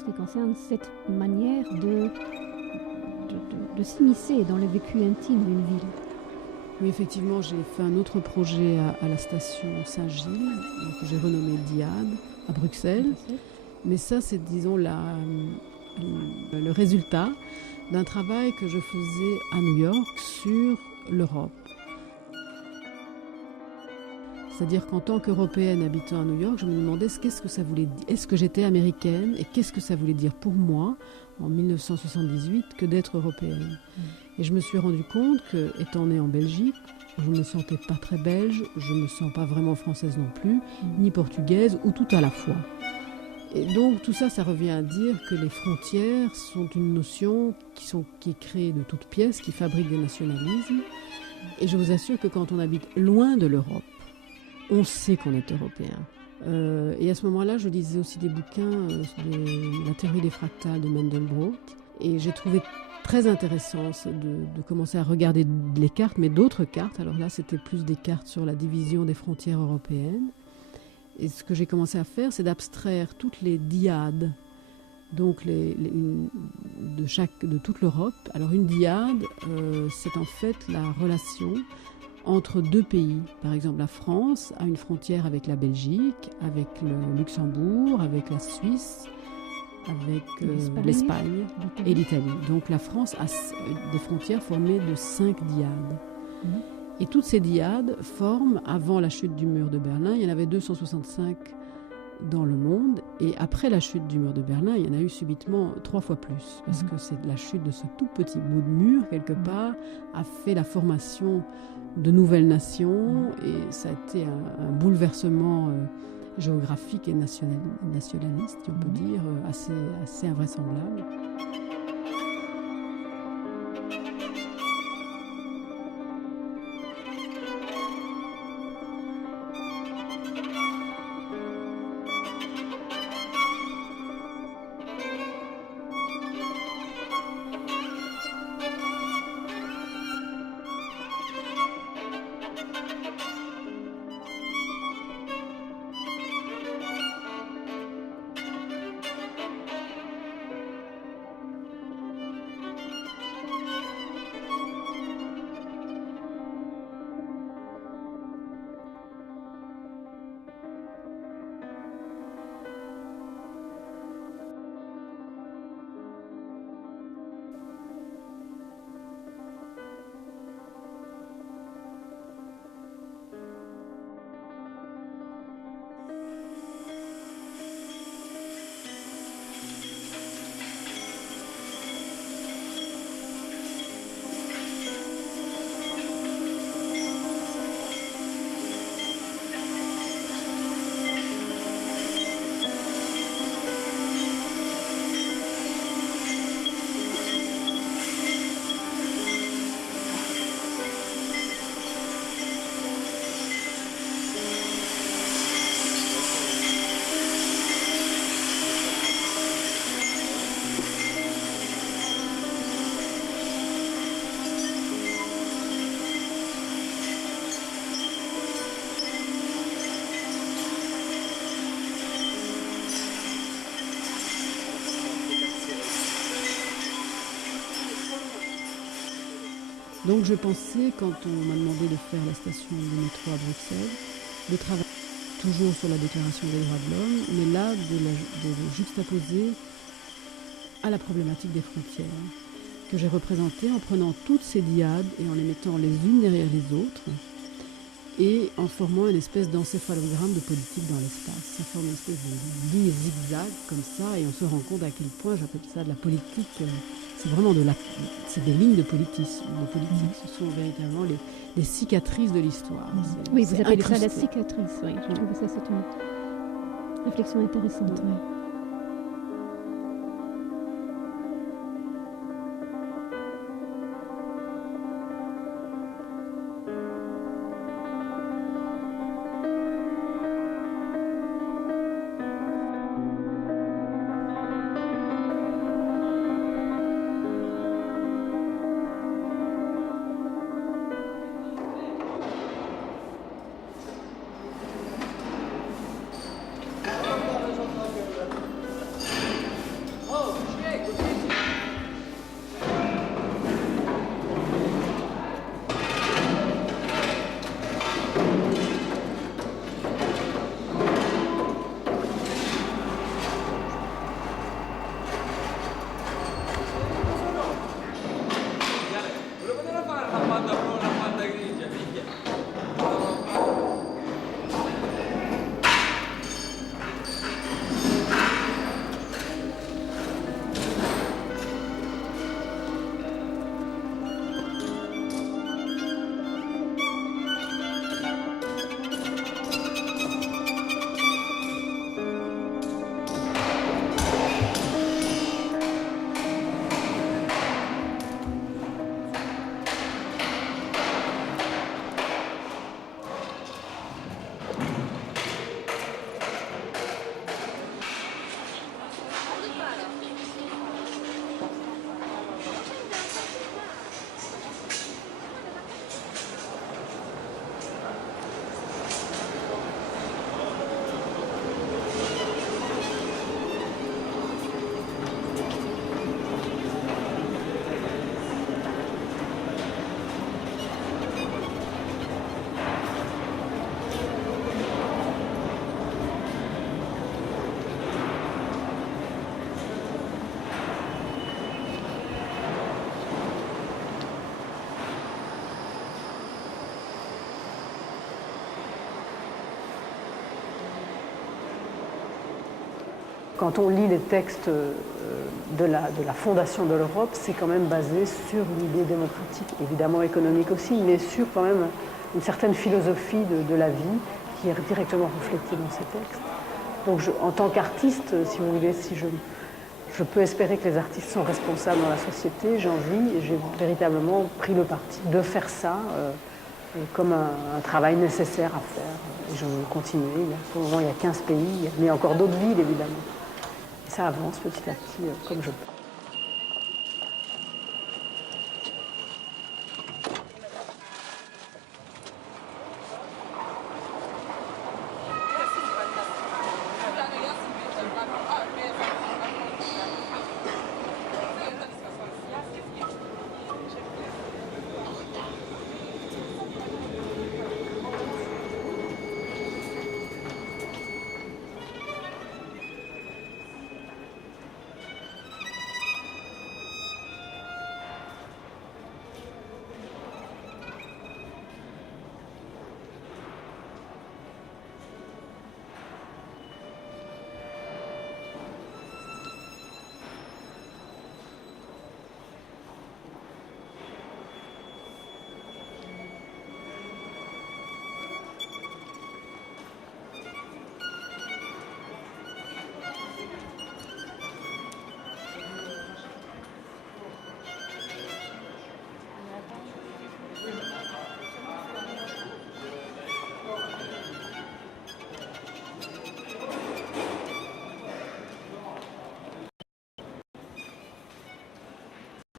ce qui concerne cette manière de s'immiscer dans le vécu intime d'une ville. Oui, effectivement, j'ai fait un autre projet à la station Saint-Gilles, que j'ai renommé Diade, à Bruxelles. Mais ça, c'est, disons, le résultat d'un travail que je faisais à New York sur l'Europe. C'est-à-dire qu'en tant qu'Européenne habitant à New York, je me demandais qu'est-ce que ça voulait dire. Est-ce que j'étais américaine et qu'est-ce que ça voulait dire pour moi, en 1978, que d'être européenne. Et je me suis rendu compte que, étant née en Belgique, je ne me sentais pas très belge, je ne me sens pas vraiment française non plus, ni portugaise, ou tout à la fois. Et donc tout ça, ça revient à dire que les frontières sont une notion qui est créée de toutes pièces, qui fabrique des nationalismes. Et je vous assure que quand on habite loin de l'Europe, on sait qu'on est européen. Et à ce moment-là, je lisais aussi des bouquins de la théorie des fractales de Mandelbrot. Et j'ai trouvé très intéressant de commencer à regarder les cartes, mais d'autres cartes. Alors là, c'était plus des cartes sur la division des frontières européennes. Et ce que j'ai commencé à faire, c'est d'abstraire toutes les dyades, donc de toute l'Europe. Alors une dyade, c'est en fait la relation entre deux pays. Par exemple, la France a une frontière avec la Belgique, avec le Luxembourg, avec la Suisse, avec l'Espagne et l'Italie. Donc la France a des frontières formées de 5 dyades. Et toutes ces dyades forment, avant la chute du mur de Berlin, il y en avait 265 dans le monde. Et après la chute du mur de Berlin, il y en a eu subitement 3 fois plus. Parce que c'est la chute de ce tout petit bout de mur, quelque part, a fait la formation de nouvelles nations. Et ça a été un bouleversement géographique et nationaliste, si on peut dire, assez invraisemblable. Donc je pensais, quand on m'a demandé de faire la station de métro à Bruxelles, de travailler toujours sur la déclaration des droits de l'homme, mais là de juxtaposer à la problématique des frontières, que j'ai représentée en prenant toutes ces dyades et en les mettant les unes derrière les autres, et en formant une espèce d'encéphalogramme de politique dans l'espace. Ça forme une espèce de ligne zigzag comme ça, et on se rend compte à quel point j'appelle ça de la politique. C'est vraiment c'est des lignes de politique. Ce sont véritablement les cicatrices de l'histoire. Oui, vous appelez ça la cicatrice. Oui, je trouve que ça c'est une réflexion intéressante. Oui. quand on lit les textes de la fondation de l'Europe, c'est quand même basé sur une idée démocratique, évidemment économique aussi, mais sur quand même une certaine philosophie de la vie qui est directement reflétée dans ces textes. Donc en tant qu'artiste, si vous voulez, si je peux espérer que les artistes sont responsables dans la société, j'ai envie, et j'ai véritablement pris le parti de faire ça comme un travail nécessaire à faire. Et je veux continuer. Pour le moment, il y a 15 pays, mais encore d'autres villes, évidemment. Et ça avance petit à petit comme je peux.